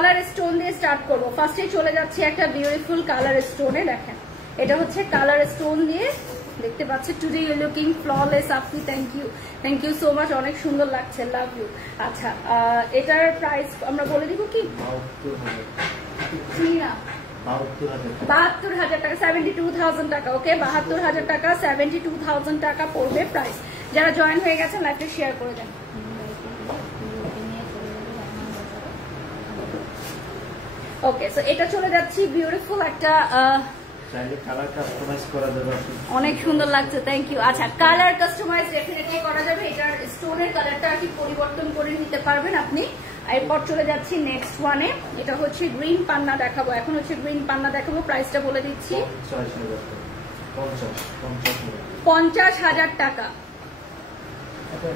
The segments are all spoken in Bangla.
কালার স্টোন দিয়ে স্টার্ট করবো। ফার্স্টে চলে যাচ্ছে একটা বিউটিফুল কালার স্টোনে। দেখেন এটা হচ্ছে কালার স্টোন দিয়ে, দেখতে পাচ্ছেন। টুডে ইউ লুকিং ফ্ললেস আপনি, থ্যাংক ইউ সো মাচ, অনেক সুন্দর লাগছে, লাভ ইউ। আচ্ছা, এটার প্রাইস আমরা বলে দিব কি? 72,000 টাকা, 72,000 টাকা। ওকে, 72,000 টাকা, 72,000 টাকা পড়বে প্রাইস। যারা জয়েন হয়ে গেছেন লাইভটা শেয়ার করে দেন। ওকে, সো এটা চলে যাচ্ছি বিউটিফুল একটা, অনেক সুন্দর লাগছে, থ্যাংক ইউ। আচ্ছা, কালার কাস্টমাইজ ডেফিনেটলি করা যাবে। এটার স্টোনের কালারটা কি পরিবর্তন করে নিতে পারবেন আপনি। এরপর চলে যাচ্ছি নেক্সট ওয়ানে। এটা হচ্ছে গ্রিন পান্না দেখাবো। এখন হচ্ছে গ্রিন পান্না দেখাবো। প্রাইসটা বলে দিচ্ছি, 50,000 টাকা।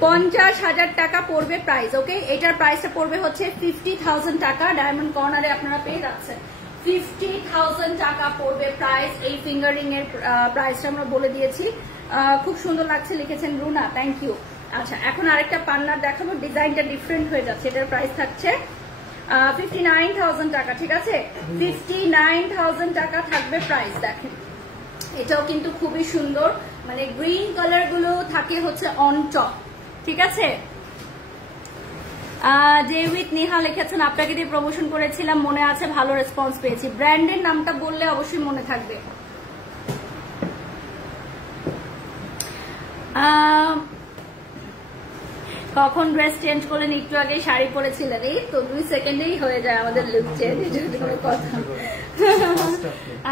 50,000 টাকা পড়বে প্রাইস। ওকে, এটার প্রাইসটা পড়বে হচ্ছে 50,000 টাকা। ডায়মন্ড কর্নারে আপনারা পেয়ে যাচ্ছেন 50,000 টাকা পড়বে প্রাইস। এই ফিঙ্গারিং এর প্রাইসটা আমরা বলে দিয়েছি। খুব সুন্দর লাগছে, লিখেছেন রুনা, থ্যাংক ইউ। আচ্ছা, এখন আরেকটা পান্নার দেখাবো, ডিজাইনটা ডিফারেন্ট হয়ে যাচ্ছে। এটার প্রাইস থাকছে 59,000 টাকা। ঠিক আছে, 59,000 টাকা থাকবে প্রাইস। দেখেন এটাও কিন্তু খুবই সুন্দর, মানে গ্রিন কালার গুলো থাকে হচ্ছে অন টপ। ঠিক আছে, ডেভিড নেহা লিখেছেন আপনাকে দিয়ে প্রমোশন করেছিলাম, মনে আছে, ভালো রেসপন্স পেয়েছি। ব্র্যান্ডের নামটা বললে অবশ্যই মনে থাকবে। কখন ড্রেস চেঞ্জ করলেন? একটু আগে শাড়ি পরেছিলেন, এই তো 2 সেকেন্ডেই হয়ে যায় আমাদের লুক চেঞ্জ, এটা কোনো কথা।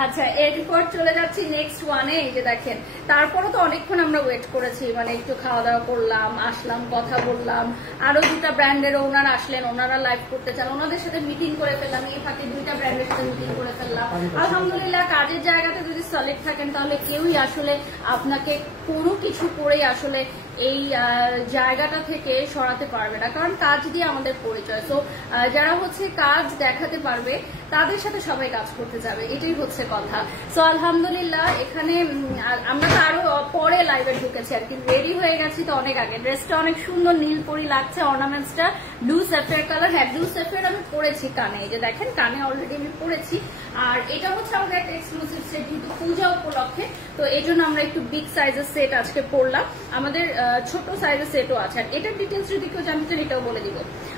আচ্ছা, এরপর চলে যাচ্ছি নেক্সট ওয়ানে। এই যে দেখেন, তারপরও তো অনেকক্ষণ আমরা ওয়েট করেছি, মানে একটু খাওয়া দাওয়া করলাম, আসলাম, কথা বললাম। আরো 2টা ব্র্যান্ডের ওনার আসলেন, ওনারা লাইভ করতে চান, ওনাদের সাথে মিটিং করে ফেললাম। এই ফাঁকে 2টা ব্র্যান্ডের সাথে মিটিং করে ফেললাম। আলহামদুলিল্লাহ, কাজের জায়গাতে যদি সলিড থাকেন তাহলে কেউই আসলে আপনাকে কোনো কিছু করেই আসলে এই জায়গাটা থেকে সরাতে পারবে না, কারণ কাজ দিয়ে আমাদের পরিচয়। তো যারা হচ্ছে কাজ দেখাতে পারবে তাদের সাথে সবাই কাজ করতে যাবে, এটাই হচ্ছে কথা। সো আলহামদুলিল্লাহ, এখানে আমরা তো আরো পরে লাইভে ঢুকেছি আর কি, রেডি হয়ে গেছি তো অনেক আগে। ড্রেসটা অনেক সুন্দর নীল পরি লাগছে, অর্নামেন্টসটা ব্লু সেফের কালার। হ্যাঁ, ব্লু সেফের আমি পরেছি কানে, এই যে দেখেন কানে অলরেডি আমি পরেছি। আর এটা হচ্ছে আমাদের একটা এক্সক্লুসিভ সেট, যেহেতু পূজা উপলক্ষে, তো এই জন্য আমরা একটু বিগ সাইজের সেট আজকে পরলাম। আমাদের ছোট সাইজের সেটও আছে। আর এটার ডিটেলস যদি কেউ জানতে চান এটাও বলে দিব।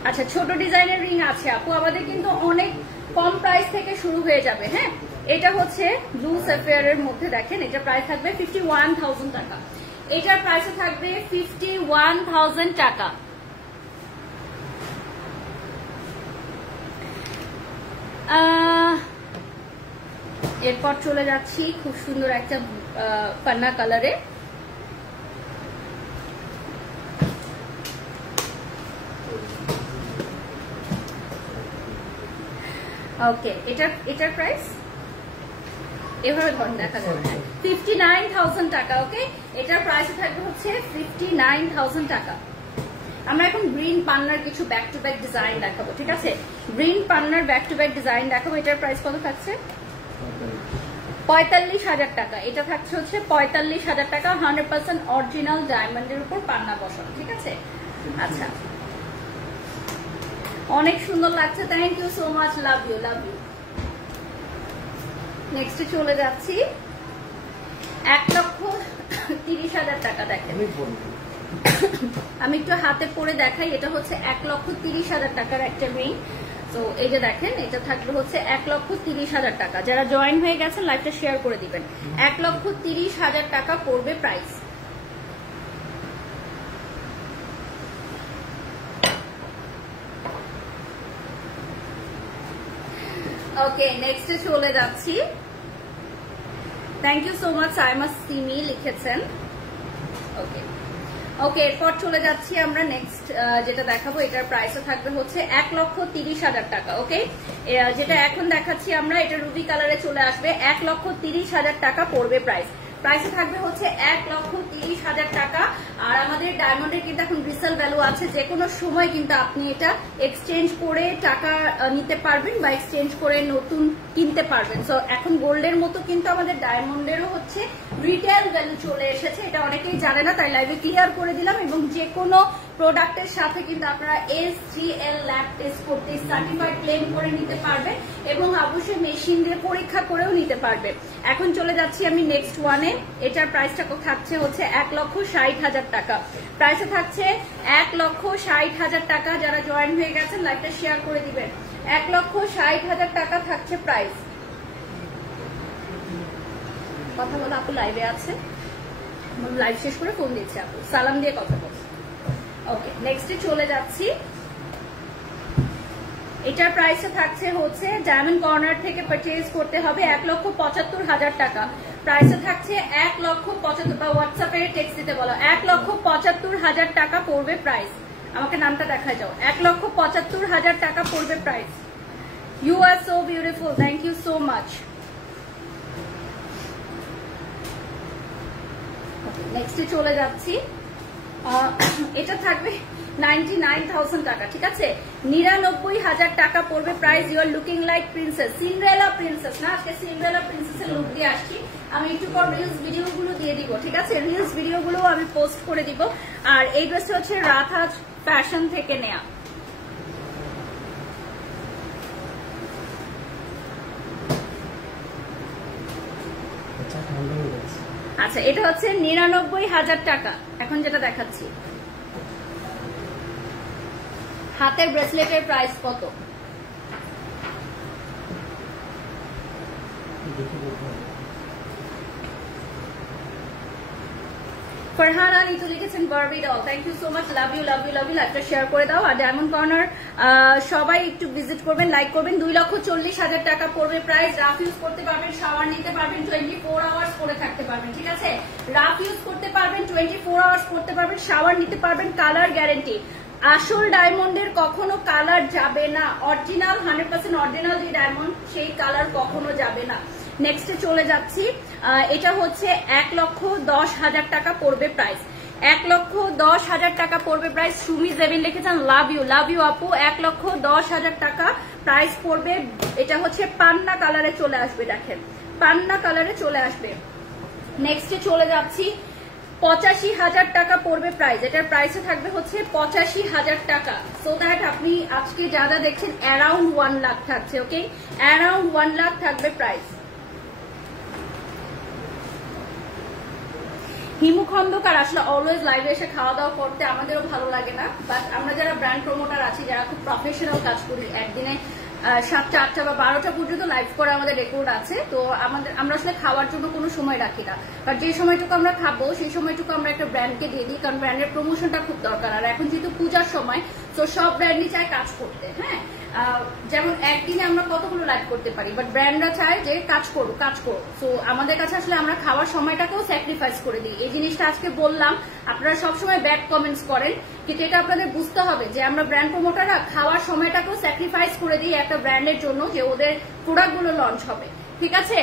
আচ্ছা, ছোট ডিজাইনের রিং আছে আপু, আমাদের কিন্তু অনেক কম প্রাইস থেকে শুরু হয়ে যাবে। হ্যাঁ, এটা হচ্ছে ব্লু সাফেয়ারের মধ্যে, দেখেন এটা প্রাইস থাকবে 51,000 টাকা। এটার প্রাইস থাকবে 51,000 টাকা। এরপর চলে যাচ্ছি খুব সুন্দর একটা পান্না কালারে। ওকে, এটার প্রাইস এভাবে ধরুন, দেখা যাবে 59,000 টাকা। ওকে, এটার প্রাইস থাকবে হচ্ছে 59,000 টাকা। আমরা এখন গ্রিন পান্নার কিছু ব্যাক টু ব্যাক ডিজাইন দেখাবো। ঠিক আছে, গ্রিন পান্নার ব্যাক টু ব্যাক ডিজাইন দেখাবো। এটার প্রাইস কত থাকছে? 45,000 টাকা। এটা থাকছে হচ্ছে 45,000 টাকা, 100% অরিজিনাল ডায়মন্ডের উপর পান্না বসানো। ঠিক আছে, আচ্ছা, অনেক সুন্দর লাগছে, thank you so much, love you, love you. নেক্সটে চলে যাচ্ছি 1,30,000 টাকা। দেখেন আমি একটু হাতে পরে দেখাই। এটা হচ্ছে 1,30,000 টাকার একটা রিং। তো এই যে দেখেন, এটা থাকবে হচ্ছে 1,30,000 টাকা। যারা জয়েন হয়ে গেছেন লাইভটা শেয়ার করে দিবেন। 1,30,000 টাকা পড়বে প্রাইস। ওকে, নেক্সটে চলে যাচ্ছি। Thank you so much, Saima Simi লিখেছেন। ওকে ওকে, এরপর চলে যাচ্ছি আমরা নেক্সট যেটা দেখাবো। এটার প্রাইসও থাকবে হচ্ছে 1,30,000 টাকা। ওকে, যেটা এখন দেখাচ্ছি আমরা, এটা রুবি কালারে চলে আসবে। 1,30,000 টাকা পড়বে প্রাইস। প্রাইসে থাকবে হচ্ছে 1,30,000 টাকা। আর আমাদের ডায়মন্ডের কিন্তু এখন রিসেল ভ্যালু আছে, যে কোনো সময় কিন্তু আপনি এটা এক্সচেঞ্জ করে টাকা নিতে পারবেন বা এক্সচেঞ্জ করে নতুন কিনতে পারবেন। সো এখন গোল্ডের মতো কিন্তু আমাদের ডায়মন্ডেরও হচ্ছে রিটেল ভ্যালু চলে এসেছে, এটা অনেকেই জানে না, তাই লাইভে ক্লিয়ার করে দিলাম। এবং যে কোনো প্রোডাক্টের সাথে কিন্তু আপনারা SGL ল্যাব টেস্ট করতে সার্টিফাইড ক্লেম করে নিতে পারবেন এবং অবশ্যই মেশিন দিয়ে পরীক্ষা করেও নিতে পারবে। এখন চলে যাচ্ছি আমি নেক্সট ওয়ানে। এটার প্রাইসটা থাকছে হচ্ছে 1,60,000 টাকা। প্রাইসে থাকছে 1,60,000 টাকা। যারা জয়েন হয়ে গেছেন লাইভটা শেয়ার করে দিবেন। 1,60,000 টাকা থাকছে প্রাইস। কথা বলো আপু, লাইভে আছে, লাইভ শেষ করে ফোন দিচ্ছে আপু, সালাম দিয়ে কথা বল। ওকে, নেক্সটে চলে যাচ্ছি। এটার প্রাইসে থাকছে হচ্ছে ডায়মন্ড কর্নার থেকে পারচেজ করতে হবে 1,75,000 টাকা। প্রাইসে থাকছে 1,75,000 বা হোয়াটসঅ্যাপে টেক্সট দিতে বলো। 1,75,000 টাকা পড়বে প্রাইস। আমাকে নামটা দেখা যাও। 1,75,000 টাকা পড়বে price. You are so beautiful, thank you so much. নেক্সটে চলে যাচ্ছি। এটা থাকবে 99,000 টাকা, ঠিক আছে। 99,000 টাকা পড়বে price. You are looking like princess, Cinderella princess না, আজকে সিন্ড্রেলা প্রিন্সেসের লুক দিয়ে আসছি। আমি একটু পর রিলস ভিডিও গুলো দিয়ে দিব, ঠিক আছে। রিলস ভিডিও গুলো আমি পোস্ট করে দিব। আর এই ড্রেসটা হচ্ছে রাধাজ ফ্যাশন থেকে নেয়া। আচ্ছা, এটা হচ্ছে 99,000 টাকা। এখন যেটা দেখাচ্ছি, হাতের ব্রেসলেটের প্রাইস কত? ফরহান আলী তো লিখেছেন Barbie doll, thank you so much, love you love you love you. লাইভটা শেয়ার করে দাও। আর ডায়মন্ড কর্নার সবাই একটু ভিজিট করবেন, লাইক করবেন। 2,40,000 টাকা পড়বে প্রাইস। রাফ ইউজ করতে পারবেন, শাওয়ার নিতে পারবেন, 24 আওয়ার্স পরে থাকতে পারবেন, ঠিক আছে। রাফ ইউজ করতে পারবেন, 24 আওয়ার্স করতে পারবেন, শাওয়ার নিতে পারবেন, কালার গ্যারেন্টি। আসল ডায়মন্ডের কখনো কালার যাবে না, অরিজিনাল 100% অরিজিনাল যে ডায়মন্ড সেই কালার কখনো যাবে না। নেক্সটে চলে যাচ্ছি। এটা হচ্ছে 1,10,000 টাকা পড়বে প্রাইস। 1,10,000 টাকা পড়বে প্রাইস। সুমি জেবিন লিখেছেন লাভ ইউ আপু। 1,10,000 টাকা প্রাইস পড়বে। এটা হচ্ছে পান্না কালারে চলে আসবে, দেখেন পান্না কালারে চলে আসবে। নেক্সটে চলে যাচ্ছি। 85,000 টাকা পড়বে প্রাইস। এটার প্রাইসে থাকবে হচ্ছে 85,000 টাকা। সো দ্যাট আপনি আজকে যা যা দেখছেন অ্যারাউন্ড 1 লাখ থাকছে, ওকে, অ্যারাউন্ড 1 লাখ থাকবে প্রাইস। হিমু খন্দকার, আসলে অলওয়েজ লাইভে এসে খাওয়া দাওয়া করতে আমাদেরও ভালো লাগে না, বাট আমরা যারা ব্র্যান্ড প্রমোটার আছি, যারা খুব প্রফেশনাল কাজ করি, একদিনে 7টা 8টা বা 12টা পর্যন্ত লাইভ করা আমাদের রেকর্ড আছে। তো আমরা আসলে খাওয়ার জন্য কোনো সময় রাখি না, বাট যে সময়টুকু আমরা খাবো সেই সময়টুকু আমরা একটা ব্র্যান্ডকে দিয়ে দিই, কারণ ব্র্যান্ডের প্রমোশনটা খুব দরকার। আর এখন যেহেতু পূজার সময়, তো সব ব্র্যান্ডই চায় কাজ করতে। হ্যাঁ, যেমন একদিনে আমরা কতগুলো লাইভ করতে পারি, বাট ব্র্যান্ডরা চায় যে কাজ করো কাজ করো। তো আমাদের কাছে আসলে আমরা খাওয়ার সময়টাকেও স্যাক্রিফাইস করে দিই। এই জিনিসটা আজকে বললাম, আপনারা সবসময় ব্যাড কমেন্টস করেন, কিন্তু এটা আপনাদের বুঝতে হবে যে আমরা ব্র্যান্ড প্রমোটাররা খাওয়ার সময়টাকেও স্যাক্রিফাইস করে দিই একটা ব্র্যান্ডের জন্য, যে ওদের প্রোডাক্টগুলো লঞ্চ হবে, ঠিক আছে।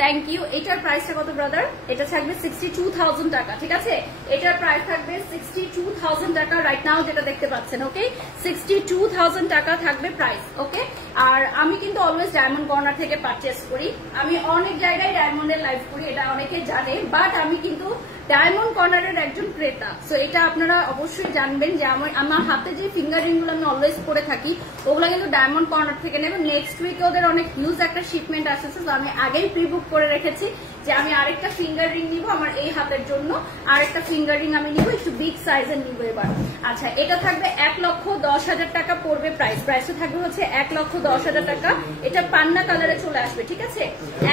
Thank you. এটার প্রাইসটা কত ব্রাদার? এটা থাকবে 62,000 টাকা, ঠিক আছে। এটার প্রাইস থাকবে 62,000 টাকা রাইট নাও, যেটা দেখতে পাচ্ছেন, ওকে। 62,000 টাকা থাকবে প্রাইস, ওকে। আর আমি কিন্তু অলওয়েজ ডায়মন্ড কর্নার থেকে পারচেস করি। আমি অনেক জায়গায় ডায়মন্ডের লাইভ করি, এটা অনেকে জানে, বাট আমি কিন্তু ডায়মন্ড কর্নারের একজন ক্রেতা। সো এটা আপনারা অবশ্যই জানবেন যে আমার হাতে যে ফিঙ্গার রিং গুলো আমি অলওয়েজ পরে থাকি, ওগুলো কিন্তু ডায়মন্ড কর্নার থেকে নেবেন। নেক্সট উইকে ওদের অনেক হিউজ একটা শিপমেন্ট আসছে, তো আমি আগেই প্রি বুক করে রেখেছি যে আমি আরেকটা ফিঙ্গার রিং নিব আমার এই হাতের জন্য, আরেকটা ফিঙ্গার রিং আমি নিব, একটু বিগ সাইজের নিব এবার। আচ্ছা, এটা থাকবে 1,10,000 টাকা পড়বে প্রাইস। প্রাইসটা থাকবে হচ্ছে 1,10,000 টাকা। এটা পান্না কালারে চলে আসবে, ঠিক আছে।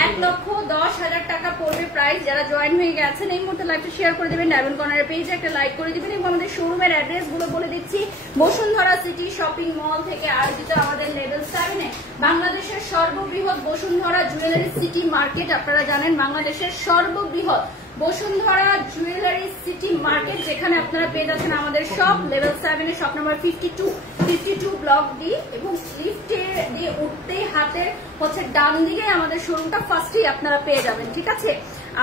1,10,000 টাকা পড়বে প্রাইস। যারা জয়েন হয়ে গেছেন এই মুহূর্তে লাইভটা শেয়ার করে দেবেন, ডায়মন্ড কর্নারের পেজে একটা লাইক করে দিবেন, এবং আমাদের শোরুমের অ্যাড্রেস গুলো বলে দিচ্ছি। বসুন্ধরা সিটি শপিং মল থেকে আয়োজিত আমাদের লেভেল 7-এ বাংলাদেশের সর্ববৃহৎ বসুন্ধরা জুয়েলারি সিটি মার্কেট। আপনারা জানেন বাংলাদেশের সর্ববৃহৎ বসুন্ধরা জুয়েলারি সিটি মার্কেট, যেখানে আপনারা পেয়ে যাচ্ছেন আমাদের শপ লেভেল 7-এ, শপ নাম্বার 52 ব্লক ডি, এবং লিফটে দিয়ে উঠতেই হাতের হচ্ছে ডান দিকে আমাদের শোরুমটা ফার্স্টেই আপনারা পেয়ে যাবেন, ঠিক আছে।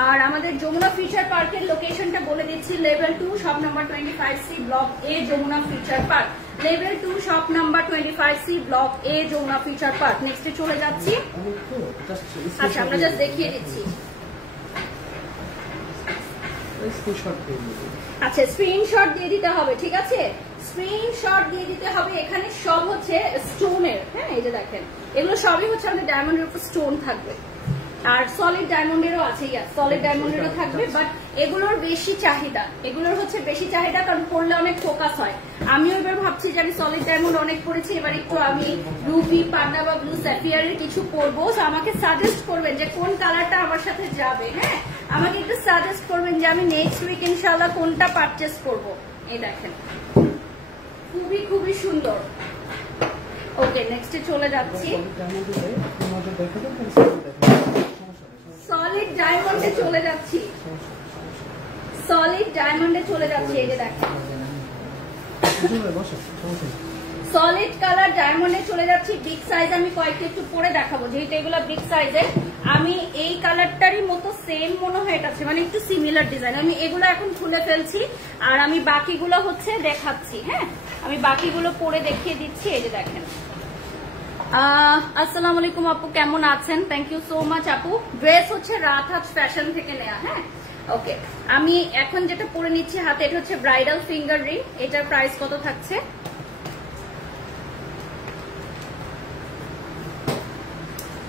আর আমাদের যমুনা ফিউচার পার্কের লোকেশনটা বলে দিচ্ছি, level 2 shop number 25C block A Jamuna Future Park. Level 2 shop number 25C block A Jamuna Future Park. নেক্সটে চলে যাচ্ছি। আচ্ছা, আমরা জাস্ট দেখিয়ে দিচ্ছি। আচ্ছা স্ক্রিনশট দিয়ে দিতে হবে, ঠিক আছে, স্ক্রিনশট দিয়ে দিতে হবে। এখানে সব হচ্ছে স্টোনের, হ্যাঁ এই যে দেখেন এগুলো সবই হচ্ছে আমাদের ডায়মন্ডের উপর স্টোন থাকবে, আর সলিড ডায়মন্ডেরও আছে, সলিড ডায়মন্ডেরও থাকবে, বাট এগুলোর বেশি চাহিদা, এগুলোর হচ্ছে বেশি চাহিদা কারণ পরলে অনেক ফোকাস হয়। আমিও এবার ভাবছি যে আমি সলিড ডায়মন্ড অনেক পরেছি, এবার একটু আমি রুবি পান্ডা বা ব্লু স্যাফিয়ারের কিছু পরবো। আমাকে সাজেস্ট করবেন যে কোন কালারটা আমার সাথে যাবে, হ্যাঁ আমাকে একটু সাজেস্ট করবেন যে আমি নেক্সট উইক ইনশাআল্লাহ কোনটা পারচেস করব। এই দেখেন খুবই খুবই সুন্দর। ওকে নেক্সটে চলে যাচ্ছি, সলিড ডায়মন্ডে চলে যাচ্ছি, সলিড ডায়মন্ডে চলে যাচ্ছি। এই যে দেখেন সলিড কালার ডায়মন্ডে চলে যাচ্ছি। বিগ সাইজ আমি কয়েকটা একটু পরে দেখাবো, যেহেতু এগুলো বিগ সাইজের। আমি এই কালারটারই মতো সেম মনে হয় এটা, মানে একটু সিমিলার ডিজাইন। আমি এগুলো এখন খুলে ফেলছি আর আমি বাকিগুলো হচ্ছে দেখাচ্ছি, হ্যাঁ আমি বাকিগুলো পরে দেখিয়ে দিচ্ছি। এই যে দেখেন আসসালামু আলাইকুম আপু, কেমন আছেন? থ্যাংক ইউ সো মাচ আপু। ড্রেস হচ্ছে রাতহাট ফ্যাশন থেকে নেওয়া, হ্যাঁ ওকে। আমি এখন যেটা পরে নিচ্ছি হাতে, এটা হচ্ছে ব্রাইডাল ফিঙ্গার রিং। এটার প্রাইস কত থাকছে?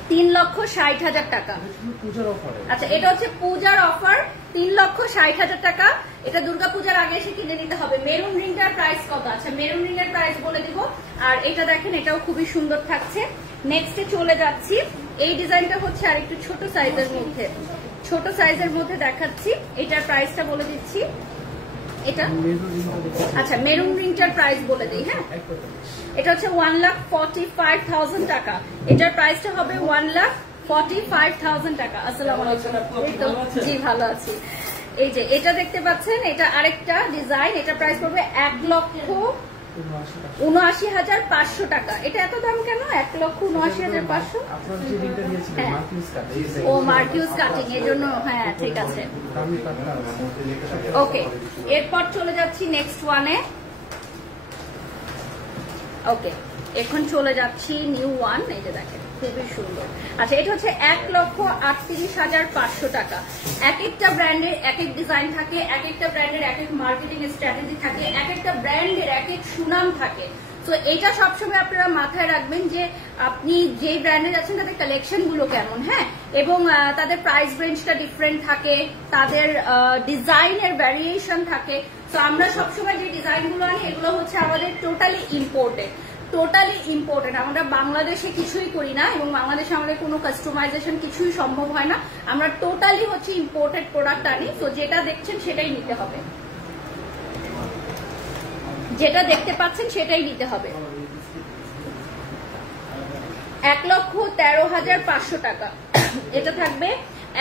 3,60,000 টাকা। আচ্ছা এটা হচ্ছে পূজার অফার, 3,60,000 টাকা। এটা দুর্গাপূজার আগে এসে কিনে নিতে হবে। মেরুন রিংটার প্রাইস কত? আচ্ছা মেরুন রিং এর প্রাইস বলে দিব। আর এটা দেখেন এটাও খুবই সুন্দর থাকছে। নেক্সটে চলে যাচ্ছি, এই ডিজাইনটা হচ্ছে আর একটু ছোট সাইজের মধ্যে, ছোট সাইজের মধ্যে দেখাচ্ছি। এটার প্রাইসটা বলে দিচ্ছি। এটা আচ্ছা মেরুন রিংটার প্রাইস বলে দিই, হ্যাঁ এটা হচ্ছে 1,45,000 টাকা। এটার প্রাইসটা হবে 1,45,000 টাকা। আসসালামু আলাইকুম। জি ভালো আছি। এই যে এটা দেখতে পাচ্ছেন, এটা আরেকটা ডিজাইন। এটা প্রাইস পড়বে 1,79,500 টাকা। এটা এত দাম কেন? 1,79,500? ও মার্কিউস কাটিং এর জন্য, হ্যাঁ ঠিক আছে ওকে। এরপর চলে যাচ্ছি নেক্সট ওয়ানে। ওকে এখন চলে যাচ্ছি নিউ ওয়ান। এই যে দেখেন খুবই সুন্দর। আচ্ছা এটা হচ্ছে 1,38,500 টাকা। এক একটা ব্র্যান্ডের এক এক ডিজাইন থাকে, এক একটা ব্র্যান্ডের এক এক মার্কেটিং স্ট্র্যাটেজি থাকে, এক একটা ব্র্যান্ডের এক এক সুনাম থাকে। তো এটা সবসময় আপনারা মাথায় রাখবেন যে আপনি যে ব্র্যান্ডে যাচ্ছেন তাদের কালেকশন গুলো কেমন, হ্যাঁ এবং তাদের প্রাইস রেঞ্জটা ডিফারেন্ট থাকে, তাদের ডিজাইনের ভ্যারিয়েশন থাকে। তো আমরা সবসময় যে ডিজাইন গুলো আনি এগুলো হচ্ছে আমাদের টোটালি ইম্পোর্টেড, টোটালি ইম্পোর্টেড। আমরা বাংলাদেশে কিছুই করি না এবং বাংলাদেশে আমাদের কোনো কাস্টমাইজেশন কিছুই সম্ভব হয় না। আমরা টোটালি হচ্ছে ইম্পোর্টেড প্রোডাক্ট আনি। তো যেটা দেখছেন সেটাই নিতে হবে, যেটা দেখতে পাচ্ছেন সেটাই নিতে হবে। 1,13,500 টাকা। এটা থাকবে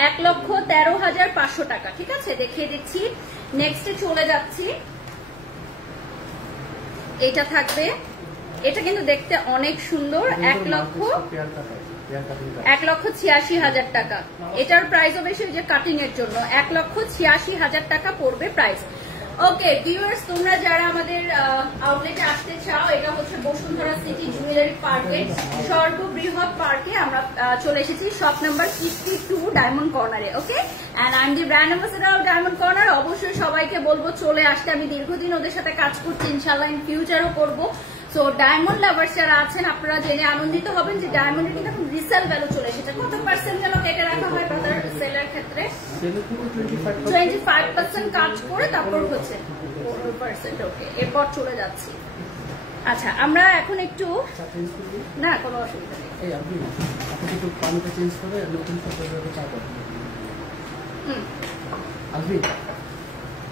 1,13,500 টাকা, ঠিক আছে দেখিয়ে দিচ্ছি। নেক্সটে চলে যাচ্ছি, এটা থাকবে, এটা কিন্তু দেখতে অনেক সুন্দর, 1,86,000 টাকা। এটার প্রাইসও বেশি, যে কাটিং এর জন্য 1,86,000 টাকা পড়বে প্রাইস। ওকে ভিউয়ার্স, তোমরা যারা আমাদের আউটলেটে আসতে চাও, এটা হচ্ছে বসুন্ধরা সিটি জুয়েলারি পার্কের সর্ববৃহৎ পার্কে আমরা চলে এসেছি, শপ নাম্বার 52 ডায়মন্ড কর্নারে। Okay and I am the brand ambassador of Diamond Corner. অবশ্যই সবাইকে বলবো চলে আসতে, আমি দীর্ঘদিন ওদের সাথে কাজ করছি, ইনশাআল্লাহ ইন ফিউচারও করবো। সো ডায়মন্ড লাভার্স যারা আছেন আপনারা জেনে আনন্দিত হবেন যে ডায়মন্ডের কিন্তু এখন রিসেল ভ্যালু চলে এসেছে। কত পার্সেন্ট যেন কেটে রাখা হয় তাদের সেলের ক্ষেত্রে? 25% কাজ করে তারপর হচ্ছে 4%। ওকে এরপর চলে যাচ্ছি। আচ্ছা আমরা এখন একটু, না কোনো অসুবিধা নেই,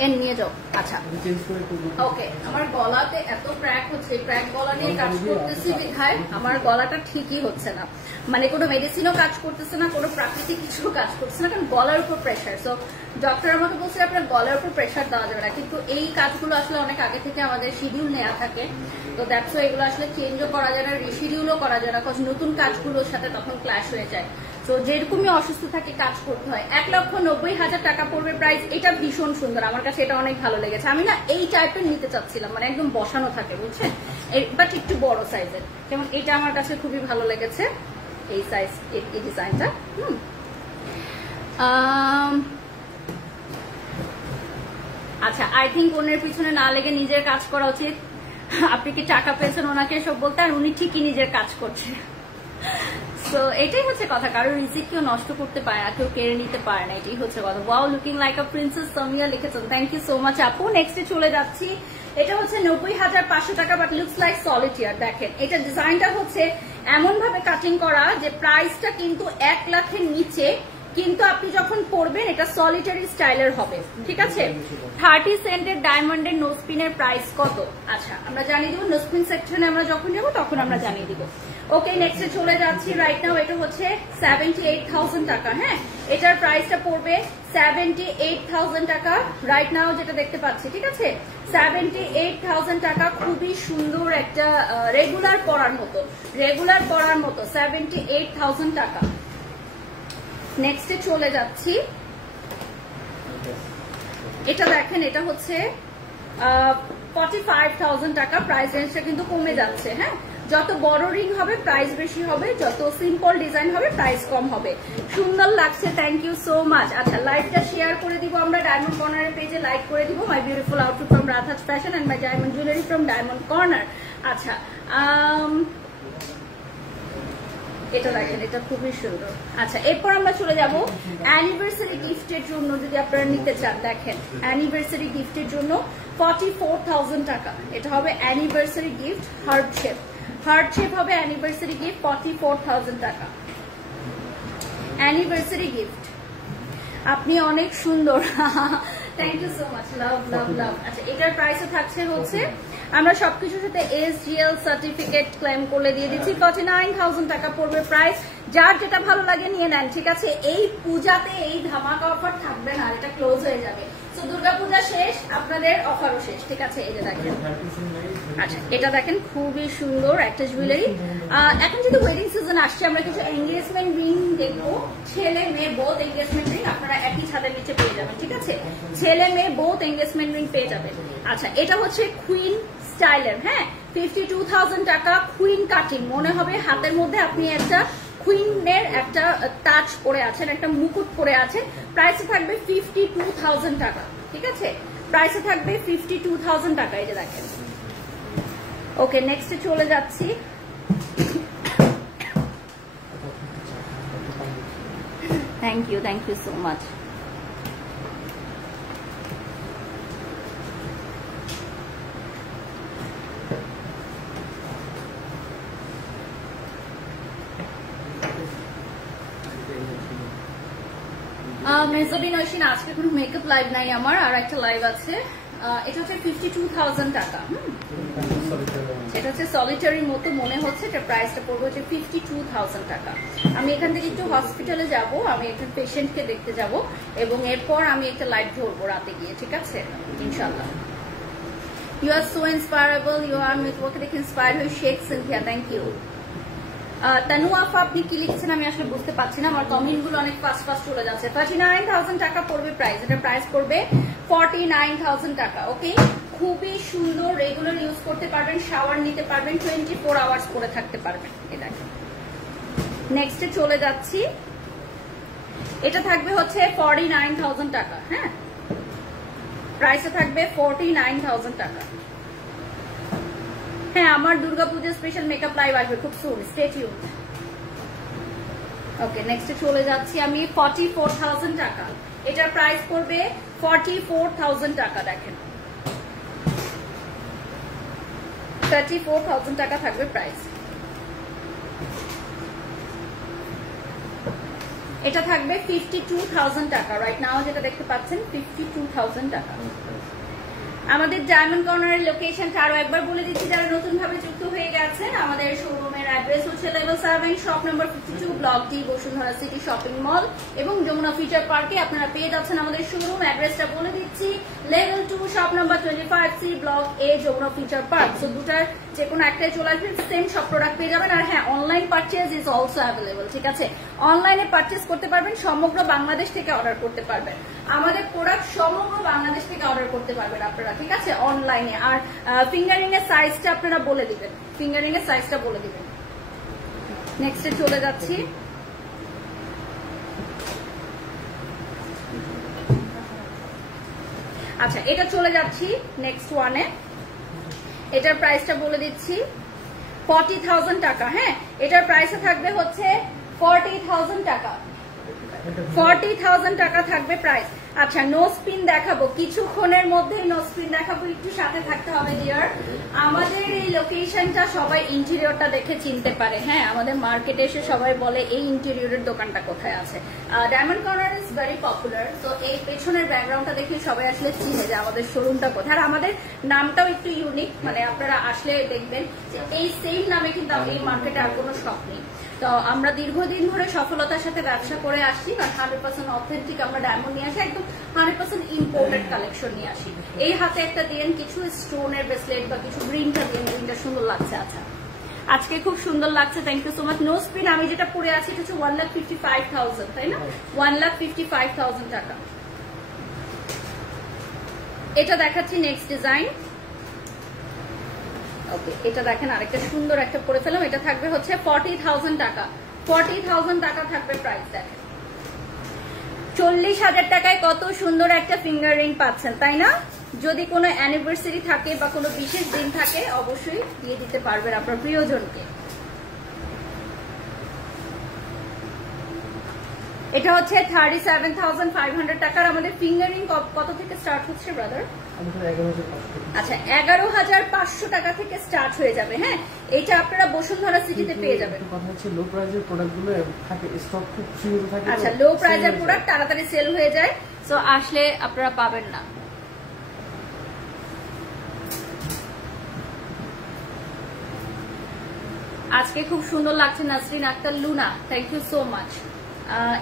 এন নিয়ে যাও। আচ্ছা ওকে, আমার গলাতে এত ক্র্যাক হচ্ছে, ক্র্যাক গলা নিয়ে কাজ করতেছি বিধায় আমার গলাটা ঠিকই হচ্ছে না, মানে কোনো মেডিসিনও কাজ করতেছে না, কোনো প্রাকৃতিক কিছু কাজ করতেছে না, কারণ গলার উপর প্রেশার। সো ডক্টর আমাকে বলছে আপনার গলার উপর প্রেশার দেওয়া যাবে না, কিন্তু এই কাজগুলো আসলে অনেক আগে থেকে আমাদের শিডিউল নেওয়া থাকে। তো দ্যাটস ওয়াই এগুলো আসলে চেঞ্জও করা যায় না, রিশিডিউলও করা যায় না, কারণ নতুন কাজগুলোর সাথে তখন ক্ল্যাশ হয়ে যায়। তো যেরকমই অসুস্থ থাকে কাজ করতে হয়। 1,90,000 টাকা পড়বে প্রাইস। এটা ভীষণ সুন্দর, আমার কাছে এটা অনেক ভালো লেগেছে। আমি না এই টাইপের নিতে চাচ্ছিলাম, মানে একদম বসানো থাকে বুঝছেন, বাট একটু বড় সাইজের, যেমন এটা আমার কাছে খুবই ভালো লেগেছে এই সাইজ, এই ডিজাইনটা। আচ্ছা, আই থিঙ্ক ওনার পিছনে না লেগে নিজের কাজ করা উচিত। আপনি কি টাকা পেয়েছেন ওনাকে সব বলতে, আর উনি ঠিকই নিজের কাজ করছে। সো এটাই হচ্ছে কথা, কারোর রিজিক কেউ নষ্ট করতে পারে না, কেউ কেড়ে নিতে পারে না, এটাই হচ্ছে কথা। ওয়াও, লুকিং লাইক আ প্রিন্সেস সামিয়া লিখেছেন, থ্যাংক ইউ সো মাচ আপু। নেক্সটে চলে যাচ্ছি, এটা হচ্ছে 90,500 টাকা, বাট লুকস লাইক সলিটিয়ার। দেখেন এটা ডিজাইনটা হচ্ছে এমন ভাবে কাটিং করা যে প্রাইসটা কিন্তু 1 লাখের নিচে, কিন্তু আপনি যখন পরবেন এটা সলিটারি স্টাইলের হবে, ঠিক আছে। 30 সেন্টের ডায়মন্ডের নোস্পিনের প্রাইস কত? আচ্ছা, আমরা জানিয়ে দিব নোস্পিন সেকশনে, আমরা যখন যাবো তখন আমরা জানিয়ে দিব। ওকে, নেক্সটে চলে যাচ্ছি। রাইট নাও এটা হচ্ছে 78,000 টাকা। হ্যাঁ, এটার প্রাইসটা পড়বে 78,000 টাকা রাইট নাও, যেটা দেখতে পাচ্ছি, ঠিক আছে। 78,000 টাকা, খুবই সুন্দর একটা রেগুলার পরার মতো 78,000 টাকা। নেক্সটে চলে যাচ্ছি, এটা দেখেন, এটা হচ্ছে 45,000 টাকা। প্রাইস রেঞ্জটা কিন্তু কমে যাচ্ছে। হ্যাঁ, যত বড় রিং হবে প্রাইস বেশি হবে, যত সিম্পল ডিজাইন হবে প্রাইস কম হবে। সুন্দর লাগছে, থ্যাংক ইউ সো মাচ। আচ্ছা, লাইভটা শেয়ার করে দিব আমরা, ডায়মন্ড কর্নারের পেজে লাইক করে দিব। My beautiful outfit from Radha's fashion and my diamond jewellery from diamond corner. আচ্ছা, এটা দেখেন, এটা খুবই সুন্দর। আচ্ছা, এরপর আমরা চলে যাব অ্যানিভার্সারি গিফটের জন্য, যদি আপনারা নিতে চান। দেখেন, অ্যানিভার্সারি গিফটের জন্য 44,000 টাকা। এটা হবে অ্যানিভার্সারি গিফট, হার্ট শেপ হবে অ্যানিভার্সারি গিফট, 44,000 টাকা অ্যানিভার্সারি গিফট। আপনি অনেক সুন্দর, থ্যাংক ইউ সো মাচ, লাভ লাভ লাভ। আচ্ছা, এটার প্রাইসও থাকছে হচ্ছে, আমরা সবকিছুর সাথে SGL সার্টিফিকেট ক্লেম করে দিয়ে দিচ্ছি। 49,000 টাকা পড়বে প্রাইস। যার যেটা ভালো লাগে নিয়ে নেন, ঠিক আছে। এই পূজাতে এই ধামাকা অফার থাকবে না, এটা ক্লোজ হয়ে যাবে। তো দুর্গাপূজা শেষ, আপনাদের অফারও শেষ, ঠিক আছে। এই যে দেখেন, আচ্ছা, এটা দেখেন, খুবই সুন্দর একটা জুয়েলারি। এখন যদি ওয়েডিং সিজন আসছে, আমরা কিছু এঙ্গেজমেন্ট রিং দেখবো। ছেলে মেয়ে বোথ এঙ্গেজমেন্ট রিং আপনারা একই ছাদের নিচে পেয়ে যাবেন, ঠিক আছে। ছেলে মেয়ে বোথ এঙ্গেজমেন্ট রিং পেয়ে যাবেন। আচ্ছা, এটা হচ্ছে কুইন স্টাইলের। হ্যাঁ, 52,000 টাকা, কুইন কাটিং। মনে হবে হাতের মধ্যে আপনি একটা কুইনের একটা টাচ করে আছেন, একটা মুকুট পরে আছেন। প্রাইসে থাকবে 52,000 টাকা, ঠিক আছে। প্রাইসে থাকবে 52,000 টাকা। এই যে দেখেন। ওকে, নেক্সটে চলে যাচ্ছি। Thank you so much. মেজদিন ঐশিন, আজকে কোনো মেকআপ লাইভ নাই আমার, আর একটা লাইভ আছে। এটা হচ্ছে 52,000 টাকা। এটা হচ্ছে সলিটারির মতো মনে হচ্ছে, এটা প্রাইসটা পড়বে হচ্ছে 52,000 টাকা। আমি এখান থেকে একটু হসপিটালে যাব, আমি একটা পেশেন্টকে দেখতে যাব, এবং এরপর আমি একটা লাইভ ধরবো রাতে গিয়ে, ঠিক আছে, ইনশাল্লাহ। You are so inspirable, you are মিথওয়াকে দেখে ইন্সপায়ার হয়ে শেখ সিনথিয়া, থ্যাংক ইউ। তানু আফা, আপনি কি লিখছেন আমি আসলে বুঝতে পারছি না, আমার কমেন্ট গুলো অনেক ফাস্ট চলে যাচ্ছে। 39,000 টাকা পড়বে প্রাইস, এটা প্রাইস পড়বে 49,000 টাকা। ওকে, খুবই সুন্দর, রেগুলার ইউজ করতে পারবেন, শাওয়ার নিতে পারবেন, 24 আওয়ার্স পরে থাকতে পারবেন। এই দেখেন। নেক্সটে চলে যাচ্ছি, এটা থাকবে হচ্ছে 49,000 টাকা। হ্যাঁ, প্রাইসে থাকবে 49,000 টাকা। হ্যাঁ, আমার দুর্গাপূজা স্পেশাল মেকআপ লাইভ আসবে খুব সুন, স্টে টিউনড। ওকে, নেক্সটে চলে যাচ্ছি আমি। 44,000 টাকা, এটার প্রাইস পড়বে 44,000 টাকা। দেখেন, 34,000 টাকা থাকবে প্রাইস। এটা থাকবে 52,000 টাকা রাইট নাও, যেটা দেখতে পাচ্ছেন 52,000 টাকা। আমাদের ডায়মন্ড কর্নারের লোকেশনটা আরো একবার বলে দিচ্ছি, যারা নতুন ভাবে যুক্ত হয়ে গেছেন। আমাদের শোরুমের অ্যাড্রেস হচ্ছে level 7, shop number 52, block D, Bashundhara city shopping mall এবং যমুনা ফিউচার পার্কে আপনারা পেয়ে যাচ্ছেন আমাদের শোরুম। অ্যাড্রেসটা বলে দিচ্ছি, level 2, shop number 25C, block A, Jamuna Future Park. So দুটার যে কোনো একটাই চলে আসবেন, সেম সব প্রোডাক্ট পেয়ে যাবেন। আর হ্যাঁ, online purchase is also available, ঠিক আছে। অনলাইনে পারচেজ করতে পারবেন, সমগ্র বাংলাদেশ থেকে অর্ডার করতে পারবেন। আমাদের প্রোডাক্ট সমগ্র বাংলাদেশ থেকে অর্ডার করতে পারবেন আপনারা, ঠিক আছে, অনলাইনে। আর ফিঙ্গারিং এর সাইজটা আপনারা বলে দিবেন, ফিঙ্গারিং এর সাইজটা বলে দিবেন। নেক্সটে চলে যাচ্ছি। আচ্ছা এটা চলে যাচ্ছি নেক্সট ওয়ানে। এটার প্রাইসটা বলে দিচ্ছি 40,000 টাকা। হ্যাঁ, এটার প্রাইসে থাকবে হচ্ছে 40,000 টাকা। 40,000 টাকা থাকবে প্রাইস। আচ্ছা নো স্পিন দেখাবো, কিছুক্ষণের মধ্যে নো স্পিন দেখাবো, একটু সাথে থাকতে হবে ডিয়ার। আমাদের এই লোকেশনটা সবাই ইন্টেরিয়রটা দেখে চিনতে পারে। হ্যাঁ, আমাদের মার্কেটে এসে সবাই বলে এই ইন্টেরিয়রের দোকানটা কোথায় আছে। Diamond corner is very popular, তো এই পেছনের ব্যাকগ্রাউন্ডটা দেখে সবাই আসলে চিনে যে আমাদের শোরুমটা কোথায়। আর আমাদের নামটাও একটু ইউনিক, মানে আপনারা আসলে দেখবেন যে এই সেম নামে কিন্তু এই মার্কেটে আর কোনো শপ নেই। তো আমরা দীর্ঘদিন ধরে সফলতার সাথে ব্যবসা করে আসছি, কারণ 100% অথেন্টিক আমরা ডায়মন্ড নিয়ে আসি, একদম 100% ইম্পোর্টেড কালেকশন নিয়ে আসি। এই হাতে একটা দিন কিছু স্টোনের ব্রেসলেট বা কিছু গ্রিনটা দিন, গ্রিনটা সুন্দর লাগছে। আচ্ছা আজকে খুব সুন্দর লাগছে, thank you so much. No spin আমি যেটা পরে আছি এটা হচ্ছে 1,55,000, তাই না? 1,55,000 টাকা। এটা দেখাচ্ছি নেক্সট ডিজাইন। ওকে, এটা দেখেন আরেকটা সুন্দর একটা পরে ফেলাম। এটা থাকবে হচ্ছে 40,000 টাকা। 40,000 টাকা থাকবে প্রাইস। দেখেন 40,000 টাকায় কত সুন্দর একটা ফিঙ্গার রিং পাচ্ছেন, তাই না? যদি কোনো অ্যানিভার্সারি থাকে বা কোনো বিশেষ দিন থাকে অবশ্যই দিয়ে দিতে পারবেন আপনার প্রিয়জনকে। এটা হচ্ছে 37,500 টাকার। আমাদের ফিঙ্গার রিং কত থেকে স্টার্ট হচ্ছে ব্রাদার? আচ্ছা 11,500 টাকা থেকে স্টার্ট হয়ে যাবে। হ্যাঁ, এটা আপনারা বসুন্ধরা সিটিতে পেয়ে যাবেন। কথা হচ্ছে লো প্রাইজের প্রোডাক্টগুলো থাকে, স্টক খুব সীমিত থাকে। আচ্ছা লো প্রাইজের প্রোডাক্ট তাড়াতাড়ি সেল হয়ে যায়, সো আসলে আপনারা পাবেন না। আজকে খুব সুন্দর লাগছে Nasrin Akhtar Luna, thank you so much.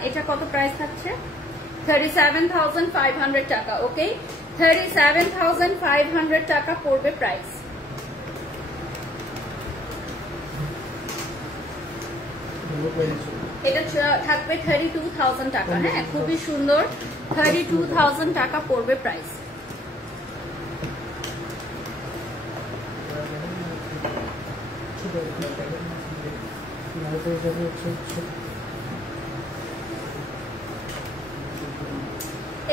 এটা কত প্রাইস থাকছে? 37,500 টাকা। ওকে, 37,500 টাকা পড়বে প্রাইস। এটা থাকবে 32,000 টাকা। হ্যাঁ, খুবই সুন্দর, 32,000 টাকা পড়বে প্রাইস।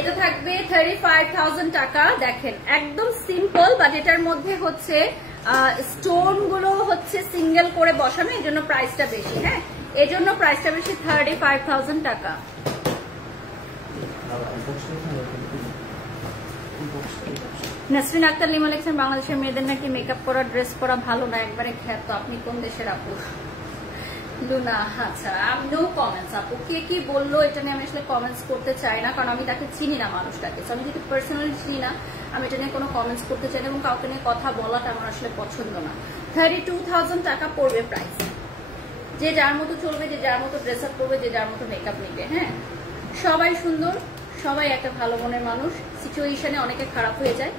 এটা থাকবে 35,000 টাকা। দেখেন একদম সিম্পল, বাট এটার মধ্যে হচ্ছে স্টোন গুলো হচ্ছে সিঙ্গেল করে বসানো, এই জন্য প্রাইসটা বেশি। হ্যাঁ, এই জন্য প্রাইসটা বেশি, 35,000 টাকা। নাসরিন আক্তার লিমা লিখছেন বাংলাদেশের মেয়েদের নাকি মেকআপ করা ড্রেস পরা ভালো না, একবারে খ্যাত। আপনি কোন দেশের আপু? লুনা, আচ্ছা নো কমেন্টস আপু। কে কি বললো এটা নিয়ে আমি আসলে কমেন্টস করতে চাই না, কারণ আমি তাকে চিনি না মানুষটাকে। আমি যদি পার্সোনালি চিনি না, আমি এটা নিয়ে কোনো কমেন্টস করতে চাই না, এবং কাউকে নিয়ে কথা বলাটা আমার আসলে পছন্দ না। 32,000 টাকা পড়বে প্রাইস। যে যার মতো চলবে, যে যার মতো ড্রেস আপ করবে, যে যার মতো মেকআপ নিবে। হ্যাঁ, সবাই সুন্দর, সবাই একটা ভালো মনের মানুষ। সিচুয়েশনে অনেকে খারাপ হয়ে যায়,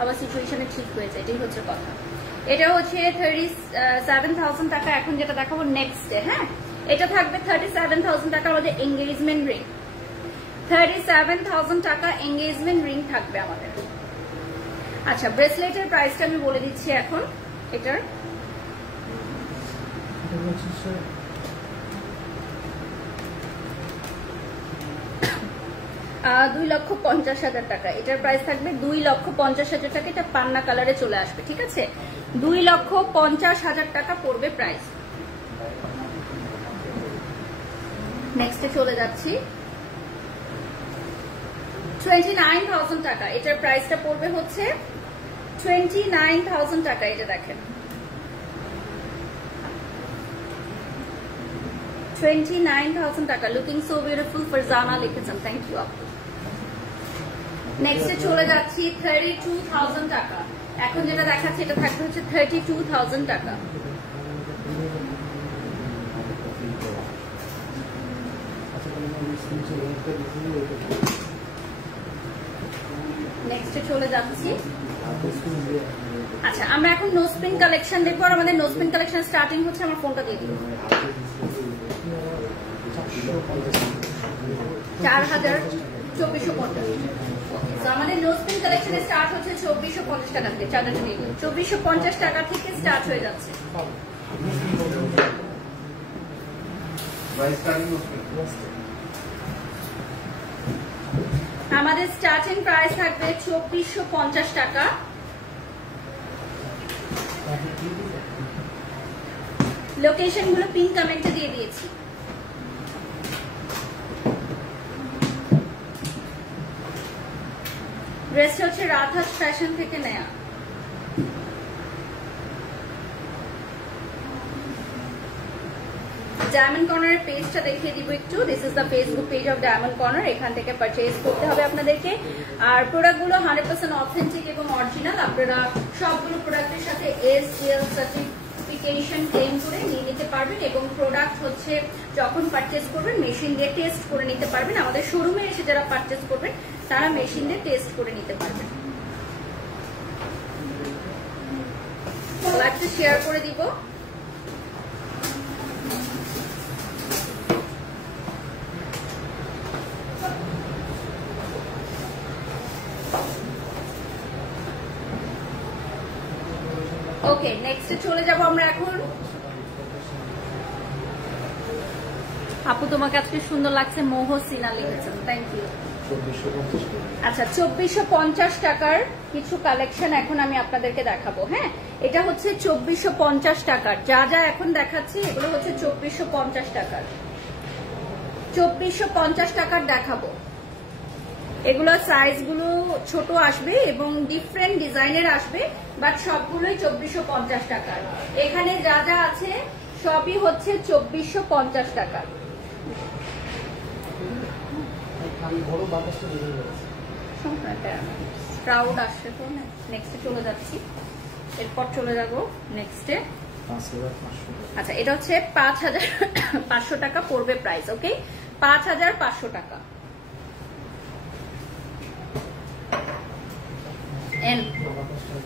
আবার সিচুয়েশনে ঠিক হয়ে যায়, এটাই হচ্ছে কথা। এটা হচ্ছে 37,000 টাকা। এখন যেটা দেখাবো নেক্সট ডে। হ্যাঁ, এটা থাকবে 37,000 টাকা আমাদের এঙ্গেজমেন্ট রিং। 37,000 টাকা এঙ্গেজমেন্ট রিং থাকবে আমাদের। আচ্ছা ব্রেসলেটের প্রাইসটা আমি বলে দিচ্ছি এখন। এটার 2,50,000 টাকা। এটার প্রাইস থাকবে 2,50,000 টাকা। এটা পান্না কালারে চলে আসবে, ঠিক আছে? 2,50,000 টাকা পড়বে প্রাইস। নেক্সটে চলে যাচ্ছি 29,000 টাকা। এটার প্রাইসটা পড়বে হচ্ছে 29,000 টাকা। এটা দেখেন 29,000 টাকা। লুকিং সো বিউটিফুল ফারজানা লিখেছেন, থ্যাংক ইউ আপু। নেক্সটে চলে যাচ্ছি 32,000 টাকা। এখন যেটা দেখাচ্ছি এটা থাকবে হচ্ছে 32,000 টাকা। নেক্সটে চলে যাচ্ছি। আচ্ছা আমরা এখন নো স্প্রিং কালেকশন দেখবো, আর আমাদের নো স্প্রিং কালেকশন স্টার্টিং হচ্ছে, আমার ফোনটা দিয়ে দিন, 4,2450। আমাদের নো স্পিন কালেকশনে স্টার্ট হচ্ছে 2,450 টাকা থেকে। 2,450 টাকা থেকে স্টার্ট হয়ে যাচ্ছে। আমাদের স্টার্টিং প্রাইস থাকবে 2450 টাকা। লোকেশন গুলো পিন কমেন্টে দিয়ে দিয়েছি। ড্রেসটা হচ্ছে রাধাস ফ্যাশন থেকে নেয়া। ডায়মন্ড কর্নারের পেজটা দেখিয়ে দিব একটু। This is the Facebook page of Diamond corner. এখান থেকে পারচেজ করতে হবে আপনাদেরকে। আর প্রোডাক্টগুলো 100% অথেন্টিক এবং অরিজিনাল। আপনারা সবগুলো প্রোডাক্টের সাথে SGL সার্টিফিকেশন ক্লেম করে নিয়ে নিতে পারবেন এবং প্রোডাক্ট হচ্ছে যখন পারচেজ করবেন মেশিন দিয়ে টেস্ট করে নিতে পারবেন। আমাদের শোরুমে এসে যারা পারচেজ করবেন তারা মেশিন দিয়ে টেস্ট করে নিতে পারবেন। লাইভটা শেয়ার করে দিব। ওকে, নেক্সটে চলে যাব আমরা এখন। আপু তোমাকে আজকে সুন্দর লাগছে, মোহসিনা লিখেছেন, থ্যাংক ইউ। আচ্ছা, 2450 টাকার কিছু কালেকশন এখন আমি আপনাদেরকে দেখাবো। হ্যাঁ, এটা হচ্ছে 2450 টাকার। যা যা এখন দেখাচ্ছি এগুলো হচ্ছে 2450 টাকার। 2450 টাকার দেখাবো। এগুলো সাইজ গুলো ছোট আসবে এবং ডিফারেন্ট ডিজাইনের আসবে, বাট সবগুলোই 2450 টাকার। এখানে যা যা আছে সবই হচ্ছে 2450 টাকার। ক্রাউড আসছে তো, নেক্সটে চলে যাচ্ছি। এরপর চলে যাবো নেক্সটে। আচ্ছা, এটা হচ্ছে 5500 টাকা পড়বে প্রাইস। ওকে, 5500 টাকা।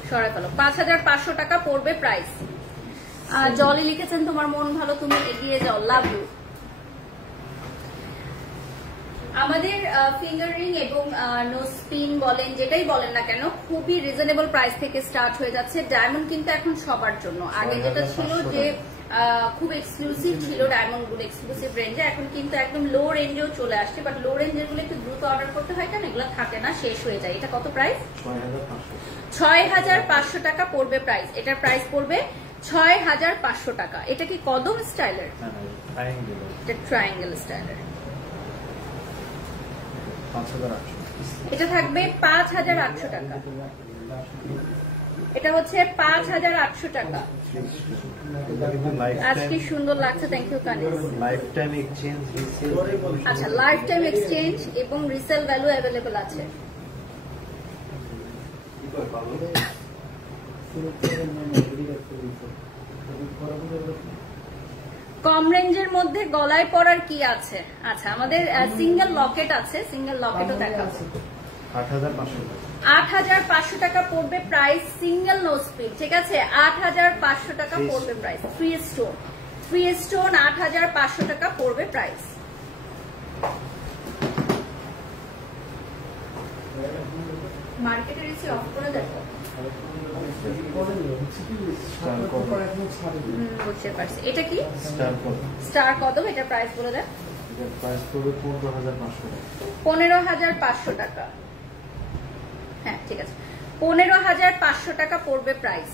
সরাই ফেলো, 5500 টাকা পড়বে প্রাইস। জলি লিখেছেন তোমার মন ভালো, তুমি এগিয়ে যাও, লাভ ইউ। আমাদের ফিঙ্গার রিং এবং নোজ পিন বলেন, যেটাই বলেন না কেন, খুবই রিজনেবল প্রাইস থেকে স্টার্ট হয়ে যাচ্ছে। ডায়মন্ড কিন্তু এখন সবার জন্য। আগে যেটা ছিল যে খুব এক্সক্লুসিভ ছিল ডায়মন্ড গুলো, এক্সক্লুসিভ রেঞ্জে, এখন কিন্তু একদম লো রেঞ্জেও চলে আসছে। বাট লো রেঞ্জের গুলো একটু দ্রুত অর্ডার করতে হয়, কেন এগুলো থাকে না, শেষ হয়ে যায়। এটা কত প্রাইস? 6500 টাকা পড়বে প্রাইস। এটার প্রাইস পড়বে 6500 টাকা। এটা কি কদম স্টাইলের? এটা ট্রায়াঙ্গেল স্টাইলের। এটা থাকবে 5800 টাকা। এটা হচ্ছে 5800 টাকা। আজকে সুন্দর লাগছে, থ্যাংক ইউ কানিস। আচ্ছা, লাইফ টাইম এক্সচেঞ্জ এবং রিসেল ভ্যালু অ্যাভেলেবল আছে। কম রেঞ্জের মধ্যে গলায় পরার কি আছে? আচ্ছা, আমাদের সিঙ্গেল লকেট আছে, সিঙ্গেল লকেটও দেখাবো। 8500 টাকা পড়বে প্রাইস, সিঙ্গেল নোজ পিন। ঠিক আছে, 8500 টাকা পড়বে প্রাইস। ফ্রি স্টোন 8500 টাকা পড়বে প্রাইস। মার্কেটের এসে অফ করে দেখো, বুঝতে পারছি। এটা কি স্টার কদম? এটা প্রাইস বলে দেন। 15500 টাকা। হ্যাঁ, ঠিক আছে, 15500 টাকা পড়বে প্রাইস।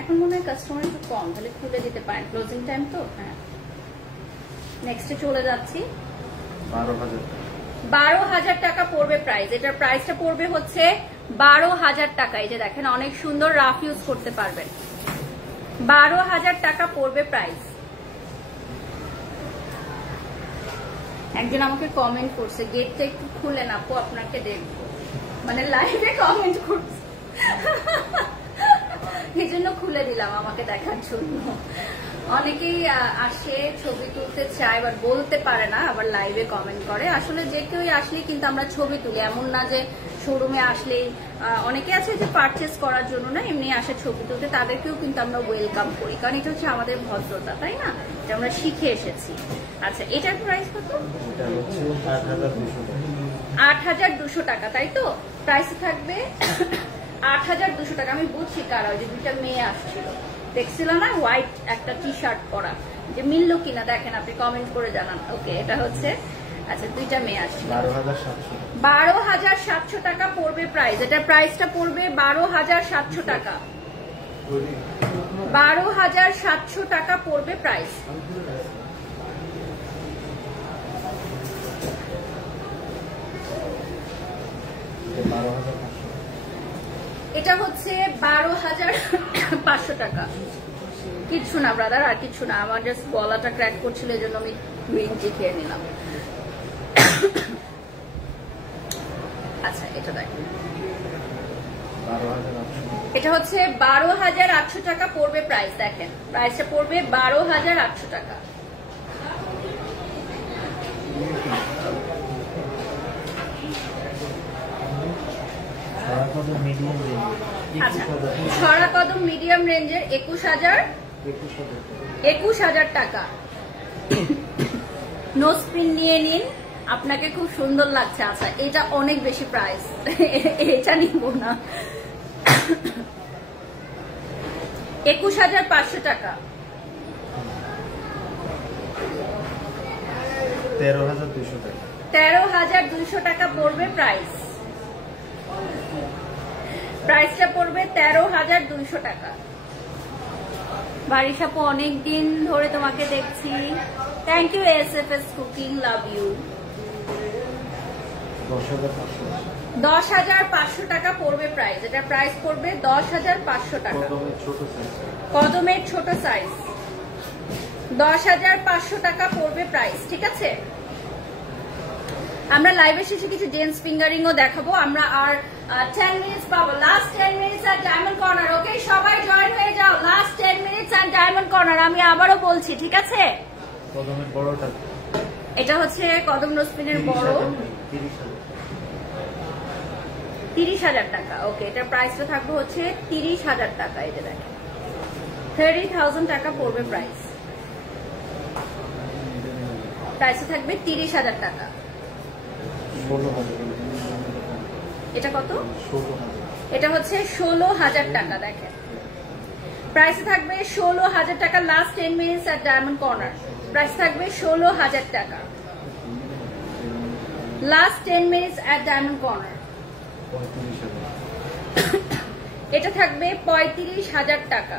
এখন মনে হয় কাস্টমার একটু কম, তাহলে খুলে দিতে পারেন, ক্লোজিং টাইম তো। হ্যাঁ, নেক্সটে চলে যাচ্ছি। 12000 টাকা পড়বে প্রাইস। এটার প্রাইসটা পড়বে হচ্ছে 12000 টাকা। এই যে দেখেন, অনেক সুন্দর, রাফ ইউজ করতে পারবেন। 12000 টাকা পড়বে প্রাইস। একজন আমাকে কমেন্ট করছে, গেটটা একটু খুলে না আপু, আপনাকে দেখবো, মানে লাইভে কমেন্ট করছে, এই জন্য খুলে দিলাম আমাকে দেখার জন্য। অনেকেই আসে, ছবি তুলতে চায়, বাট বলতে পারে না, আবার লাইভে কমেন্ট করে। আসলে যে কেউ আসলেই কিন্তু আমরা ছবি তুলি, এমন না যে শোরুমে আসলেই। অনেকে আছে যে পারচেস করার জন্য না, এমনি আসে ছবি তুলতে, তাদেরকেও কিন্তু আমরা ওয়েলকাম করি, কারণ এটা হচ্ছে আমাদের ভদ্রতা, তাই না? এটা আমরা শিখে এসেছি। আচ্ছা, এটার প্রাইস কত? 8200 টাকা, তাই তো? প্রাইস থাকবে 8200 টাকা। আমি বুঝছি কারা, ওই যে দুইটা মেয়ে আসছিল, দেখছিল না, হোয়াইট একটা টি শার্ট পরা, যে মিললো কিনা দেখেন, আপনি কমেন্ট করে জানান। ওকে, এটা হচ্ছে আচ্ছা দুইটা মেয়ে আসছে। 12,700 টাকা পড়বে প্রাইস। এটা প্রাইসটা পড়বে 12,700 টাকা। 12,700 টাকা পড়বে প্রাইস। এটা হচ্ছে 12,500 টাকা। কিচ্ছু না ব্রাদার, আর কিছু না, আমার জাস্ট গলাটা ক্র্যাক করছিল, এই জন্য আমি 2 ইঞ্চি খেয়ে নিলাম। আচ্ছা এটা দেখেন, এটা হচ্ছে 12,800 টাকা পড়বে প্রাইস। দেখেন প্রাইসটা পড়বে 12,800 টাকা। আচ্ছা, ছড়া কদম মিডিয়াম রেঞ্জের 21,000 টাকা। নোজ পিন নিয়ে নিন, আপনাকে খুব সুন্দর লাগছে। আচ্ছা এটা অনেক বেশি প্রাইস, এটা নিব না। 21,500 টাকা। 13,200 টাকা পড়বে প্রাইস। প্রাইসটা পড়বে 13,200 টাকা। বারিশ আপু অনেকদিন ধরে তোমাকে দেখছি, thank you. SFS cooking, love you. 10,500 টাকা পড়বে প্রাইস। এটা প্রাইস পড়বে 10,500 টাকা। কদমের ছোট সাইজ 10,500 টাকা পড়বে প্রাইস। ঠিক আছে, আমরা লাইভে শেষে কিছু জেন্টস ফিঙ্গারিংও দেখাবো। আমরা আর 10 মিনিটস পাবো, লাস্ট 10 মিনিটস আর ডায়মন্ড কর্নার। ওকে, সবাই জয়েন হয়ে যাও, লাস্ট 10 মিনিটস আর ডায়মন্ড কর্নার। আমি আবারও বলছি, ঠিক আছে। কদমের বড়টা এটা হচ্ছে কদম নোজপিনের বড়, 30,000 টাকা। ওকে, এটার প্রাইসটা থাকবে হচ্ছে 30,000 টাকা। এটা দেখেন 30,000 টাকা পড়বে প্রাইস। প্রাইসটা থাকবে 30,000 টাকা। এটা কত? এটা হচ্ছে 16,000 টাকা। দেখেন প্রাইস থাকবে 16,000 টাকা। লাস্ট 10 মিনিটস আর ডায়মন্ড কর্নার। প্রাইস থাকবে 16,000 টাকা। লাস্ট 10 মিনিটস আর ডায়মন্ড কর্নার। এটা থাকবে 35,000 টাকা।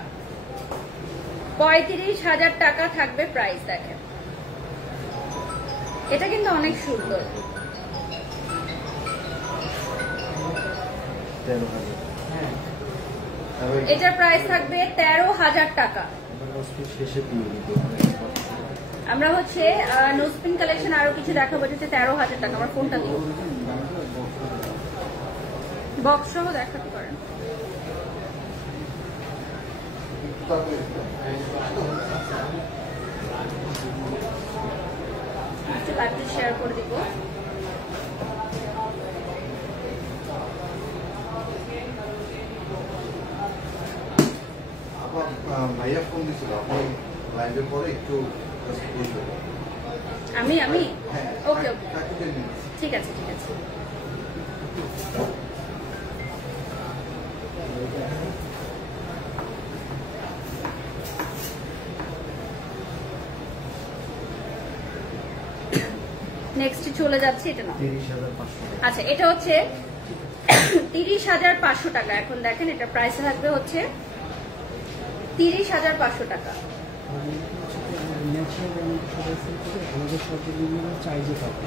35,000 টাকা থাকবে প্রাইস। দেখেন এটা কিন্তু অনেক সুন্দর। এটার প্রাইস থাকবে 13,000 টাকা। আমরা হচ্ছে নোজপিন কালেকশন আরো কিছু দেখাবো, যেটা 13,000 টাকা। আমার ফোনটা দিও, বক্স সহ দেখাতে পারেন। একটু লাইভটা শেয়ার করে দিব। ভাইয়া ফোন দিছিল, আপনি লাইভের পরে একটু আমি ওকে ওকে, ঠিক আছে। নেক্সট চলে যাচ্ছে, এটা না। আচ্ছা এটা হচ্ছে 30,500 টাকা। এখন দেখেন এটা প্রাইস থাকবে হচ্ছে 30,500 টাকা। আমাদের সর্বনিম্ন চাইজে পাবো।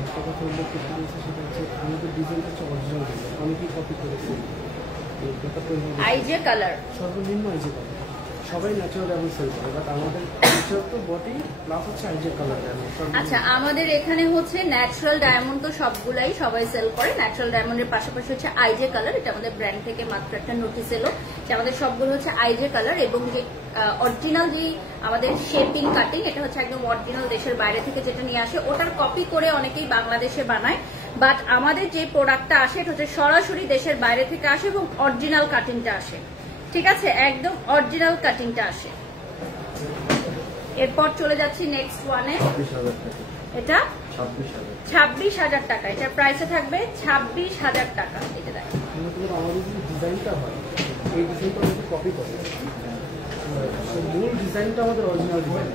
একটা কথা উল্লেখ করতে দিয়েছে, সেটা হচ্ছে আমাদের ডিজাইনটা হচ্ছে অরিজিনাল ডিজাইন, অনেকেই কপি করেছে। আইজে কালার, সর্বনিম্ন আইজে কালার। সবাই ন্যাচারাল ডায়মন্ড সেল করে, বাট আমাদের ন্যাচারাল তো বটেই, প্লাস হচ্ছে আইজে কালার ডায়মন্ড। আচ্ছা আমাদের এখানে হচ্ছে ন্যাচারাল ডায়মন্ড তো সবগুলাই সবাই সেল করে। ন্যাচারাল ডায়মন্ডের পাশাপাশি হচ্ছে আইজে কালার। এটা আমাদের ব্র্যান্ড থেকে মাত্র একটা নোটিস এলো যে আমাদের সবগুলো হচ্ছে আইজে কালার। এবং যে অরিজিনাল যে আমাদের শেপিং কাটিং, এটা হচ্ছে একদম অরিজিনাল দেশের বাইরে থেকে যেটা নিয়ে আসে, ওটার কপি করে অনেকেই বাংলাদেশে বানায়। বাট আমাদের যে প্রোডাক্টটা আসে এটা হচ্ছে সরাসরি দেশের বাইরে থেকে আসে এবং অরিজিনাল কাটিংটা আসে। ঠিক আছে, একদম অরিজিনাল কাটিংটা আসে। এরপর চলে যাচ্ছি নেক্সট ওয়ানে। এটা 26,000 টাকা। এটার প্রাইসে থাকবে 26,000 টাকা। এটা দেখেন আমাদের যে ডিজাইনটা হয়, এই ডিজাইনটা অনেকে কপি করে। মূল ডিজাইনটা আমাদের অরিজিনাল ডিজাইন।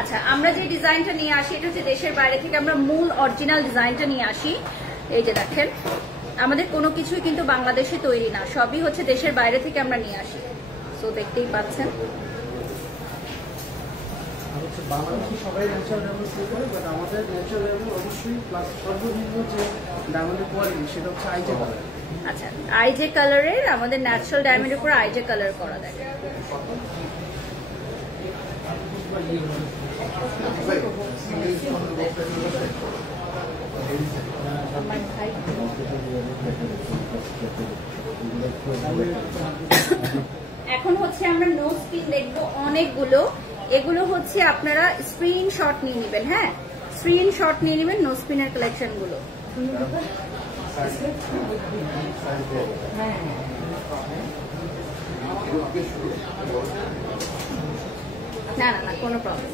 আচ্ছা, আমরা যে ডিজাইনটা নিয়ে আসি এটা হচ্ছে দেশের বাইরে থেকে আমরা মূল অরিজিনাল ডিজাইনটা নিয়ে আসি। এই যে দেখেন, আমাদের কোনো কিছুই কিন্তু বাংলাদেশে তৈরি না, সবই হচ্ছে দেশের বাইরে থেকে আমরা নিয়ে আসি। সো দেখতেই পাচ্ছেন। বাংলাদেশে সবাই ন্যাচারাল ডায়মন্ড সেল করে, বাট আমাদের ন্যাচারাল ডায়মন্ড অবশ্যই প্লাস সর্বনিম্ন যে ডায়মন্ডের কোয়ালিটি সেটা হচ্ছে আইজে কালার। আচ্ছা, আইজে কালারের আমাদের ন্যাচারাল ডায়মন্ডের উপর আইজে কালার করা থাকে। এখন হচ্ছে আমরা নোজ পিন দেখবো অনেকগুলো। এগুলো হচ্ছে আপনারা স্ক্রিনশট নিয়ে নেবেন। হ্যাঁ, স্ক্রিনশট নিয়ে নেবেন নোজ পিনের কালেকশন গুলো। না না না, কোনো প্রবলেম।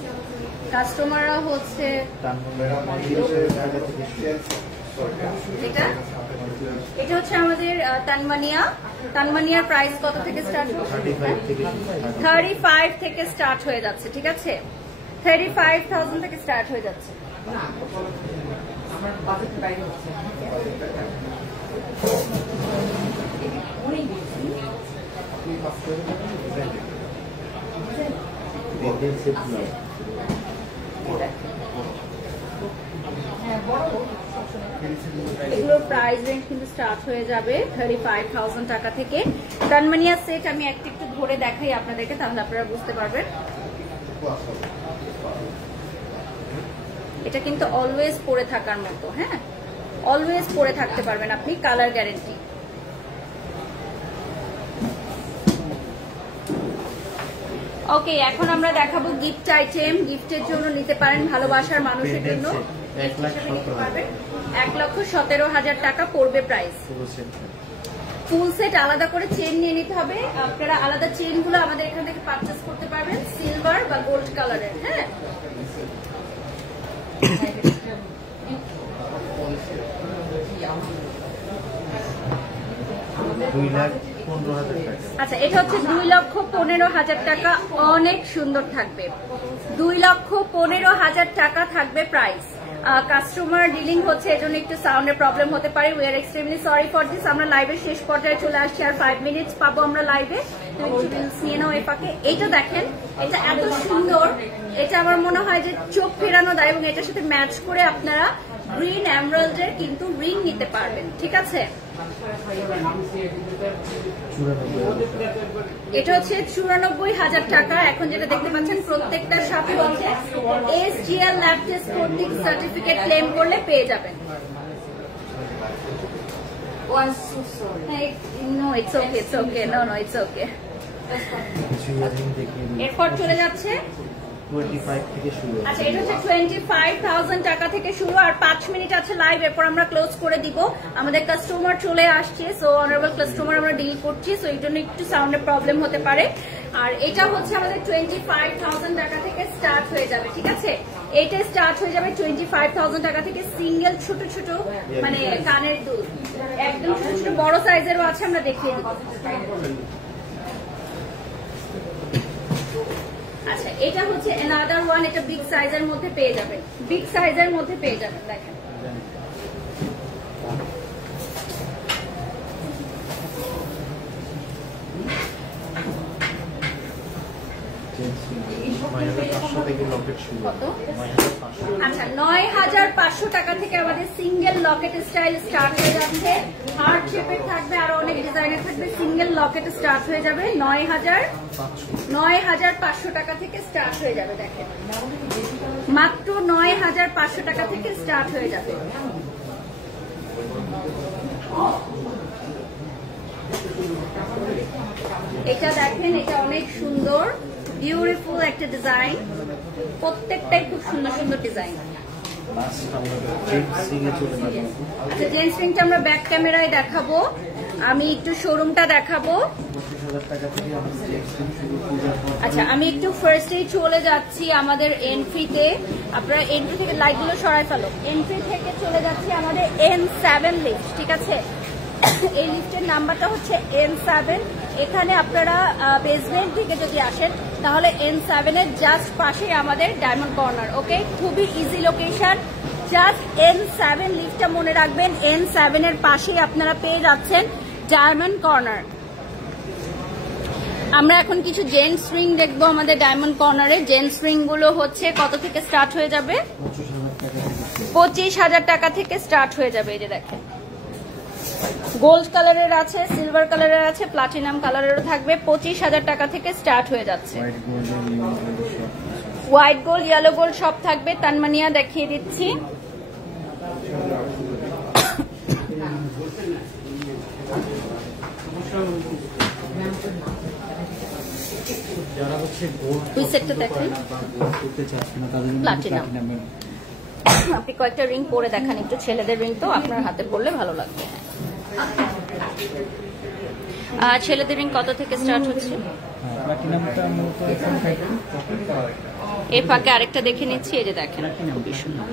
কাস্টমাররা হচ্ছে এটা হচ্ছে আমাদের তানমানিয়ার প্রাইস কত থেকে স্টার্ট হচ্ছে? 35 থেকে স্টার্ট হয়ে যাচ্ছে। ঠিক আছে, 35,000 থেকে স্টার্ট হয়ে যাচ্ছে। এগুলোর প্রাইস রেঞ্জ কিন্তু স্টার্ট হয়ে যাবে 35,000 টাকা থেকে। তানমানিয়া সেট আমি একটু ধরে দেখাই আপনাদেরকে, তাহলে আপনারা বুঝতে পারবেন। এটা কিন্তু অলওয়েজ পরে থাকার মতো। হ্যাঁ, অলওয়েজ পরে থাকতে পারবেন আপনি, কালার গ্যারেন্টি। ওকে, এখন আমরা দেখাবো গিফট আইটেম। গিফটের জন্য নিতে পারেন, ভালোবাসার মানুষের জন্য 1,17,000 টাকা পড়বে প্রাইস। ফুল সেট আলাদা করে চেন নিয়ে নিতে হবে। আপনারা আলাদা চেন গুলো আমাদের এখান থেকে পারচেস করতে পারবেন, সিলভার বা গোল্ড কালারের। হ্যাঁ, আচ্ছা, এটা হচ্ছে 2,15,000 টাকা। অনেক সুন্দর থাকবে, 2,15,000 টাকা থাকবে প্রাইস। কাস্টমার ডিলিং হচ্ছে, এজন্য একটু সাউন্ডের প্রবলেম হতে পারে। We are extremely sorry for this. আমরা লাইভের শেষ পর্যায়ে চলে আসছি, আর 5 মিনিটস পাবো আমরা লাইভে। নিয়ে নাও এই পাকে। এইটা দেখেন, এটা এত সুন্দর, এটা আমার মনে হয় যে চোখ ফেরানো দেয়, এবং এটার সাথে ম্যাচ করে আপনারা গ্রিন এমরাল্ডের কিন্তু রিং নিতে পারবেন। ঠিক আছে, এটা হচ্ছে 94,000 টাকা। এখন যেটা দেখতে পাচ্ছেন প্রত্যেকটার সাথে হচ্ছে SGL ল্যাব টেস্ট কর্তৃক সার্টিফিকেট ক্লেম করলে পেয়ে যাবেন। No, it's okay. No, it's okay. এরপর চলে যাচ্ছে 25 থেকে শুরু। আচ্ছা, এটা হচ্ছে 25,000 টাকা থেকে শুরু। আর 5 মিনিট আছে লাইভ, এরপর আমরা ক্লোজ করে দিব। আমাদের কাস্টমার চলে আসছে, সো অনারেবল কাস্টমার আমরা ডিল করছি, সো এই জন্য একটু সাউন্ডের প্রবলেম হতে পারে। আর এটা হচ্ছে আমাদের 25,000 টাকা থেকে স্টার্ট হয়ে যাবে। ঠিক আছে, এটা স্টার্ট হয়ে যাবে 25,000 টাকা থেকে। সিঙ্গেল ছোট ছোট মানে কানের দুল, একদম ছোট ছোট বড় সাইজেরও আছে, আমরা দেখিয়ে দিব। আচ্ছা, এটা হচ্ছে another one, এটা বিগ সাইজের মধ্যে পেয়ে যাবেন, বিগ সাইজের মধ্যে পেয়ে যাবেন। দেখেন, আচ্ছা 9,500 টাকা থেকে আমাদের সিঙ্গেল লকেট স্টাইল স্টার্ট হয়ে যাচ্ছে। হার্ট শেপের থাকবে, আরো অনেক ডিজাইনের থাকবে। সিঙ্গেল লকেট স্টার্ট হয়ে যাবে 9,500 টাকা থেকে স্টার্ট হয়ে যাবে। দেখেন, মাত্র 9,500 টাকা থেকে স্টার্ট হয়ে যাবে। এটা দেখেন, এটা অনেক সুন্দর, বিউটিফুল একটা ডিজাইন। প্রত্যেকটাই খুব সুন্দর সুন্দর ডিজাইন। আচ্ছা, জেন্টস রিংটা আমরা ব্যাক ক্যামেরায় দেখাবো, আমি একটু শোরুমটা দেখাবো। আচ্ছা, আমি একটু ফার্স্টেই চলে যাচ্ছি আমাদের এন্ট্রিতে। আপনারা এন্ট্রি থেকে লাইটগুলো সরাই ফেলো। এন্ট্রি থেকে চলে যাচ্ছি আমাদের N7 লিফট। ঠিক আছে, এই লিফটের নাম্বারটা হচ্ছে N7। এখানে আপনারা বেসমেন্ট থেকে যদি আসেন তাহলে N7 এর জাস্ট পাশেই আমাদের ডায়মন্ড কর্নার। ওকে, খুবই ইজি লোকেশন, জাস্ট N7 লিফটটা মনে রাখবেন, N7 এর পাশেই আপনারা পেয়ে যাচ্ছেন ডায়মন্ড কর্নার। আমরা এখন কিছু জেন্টস রিং দেখবো আমাদের ডায়মন্ড কর্নারে। জেন্টস রিং গুলো হচ্ছে কত থেকে স্টার্ট হয়ে যাবে? 25,000 টাকা থেকে স্টার্ট হয়ে যাবে। এই যে দেখেন, গোল্ড কালারের আছে, সিলভার কালারের আছে, প্লাটিনাম কালারেরও থাকবে। 25,000 টাকা থেকে স্টার্ট হয়ে যাচ্ছে। হোয়াইট গোল্ড, ইয়েলো গোল্ড সব থাকবে। তানমানিয়া দেখিয়ে দিচ্ছি। যারা হচ্ছে গোল্ড ওই সেটটা দেখেন, করতে চাচ্ছেন না তাদের জন্য প্লাটিনাম। আপনি কয়েকটা রিং পরে দেখান একটু, ছেলেদের রিং তো আপনার হাতে পড়লে ভালো লাগবে। ছেলেদের রিং কত থেকে স্টার্ট হচ্ছে? প্লাটিনামটা মূলত এখন থাকে এর ফাঁকে আরেকটা দেখে নিচ্ছি। এই যে দেখেন, খুবই সুন্দর।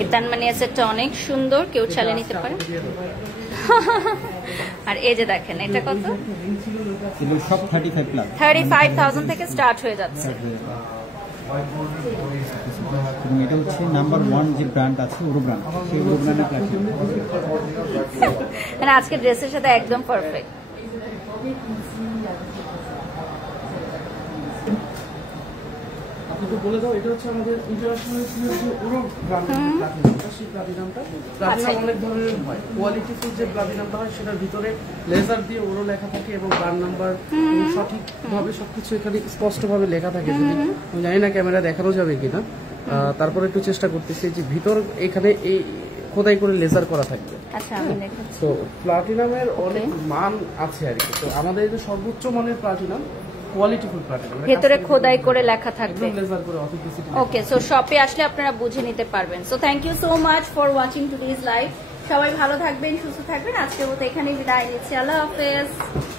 এই তানমানিয়া সেটটা অনেক সুন্দর, কেউ চালিয়ে নিতে পারে। আর এই যে দেখেন, এটা কত? এগুলো সব 35 প্লাস 35,000 থেকে স্টার্ট হয়ে যাচ্ছে। এবং এটা হচ্ছে নাম্বার 1 যে ব্র্যান্ড আছে ওরো ব্র্যান্ড, সেই ওরো ব্র্যান্ডের প্লাটিনাম। মানে আজকে ড্রেসের সাথে একদম পারফেক্ট। আপনাকে বলে দাও, এটা হচ্ছে আমাদের ইন্টারন্যাশনাল যে ওরো প্লাটিনামটা, সেই প্লাটিনামটা অনেক ধরনের হয়। কোয়ালিটিফুল যে প্লাটিনামটা হয় সেটার ভিতরে লেজার দিয়ে ওরো লেখা থাকে এবং ব্র্যান্ড নাম্বার সঠিকভাবে সবকিছু এখানে স্পষ্টভাবে লেখা থাকে। যদি আমি জানি না ক্যামেরা দেখানো যাবে কিনা, তারপরে একটু চেষ্টা করতেছি। যে ভিতর এখানে এই খোদাই করে লেজার করা থাকবে। আচ্ছা, আমি দেখাচ্ছি। তো প্লাটিনামের অনেক মান আছে আর কি। তো আমাদের যে সর্বোচ্চ মানের প্লাটিনাম, কোয়ালিটিফুল প্লাটিনাম, ভেতরে খোদাই করে লেখা থাকবে। লেজার করে অথেন্টিসিটি। ওকে, সো শপে আসলে আপনারা বুঝে নিতে পারবেন। So thank you so much for watching today's live. সবাই ভালো থাকবেন, সুস্থ থাকবেন। আজকের মতো এখানেই বিদায় নিচ্ছি। আল্লাহ হাফেজ।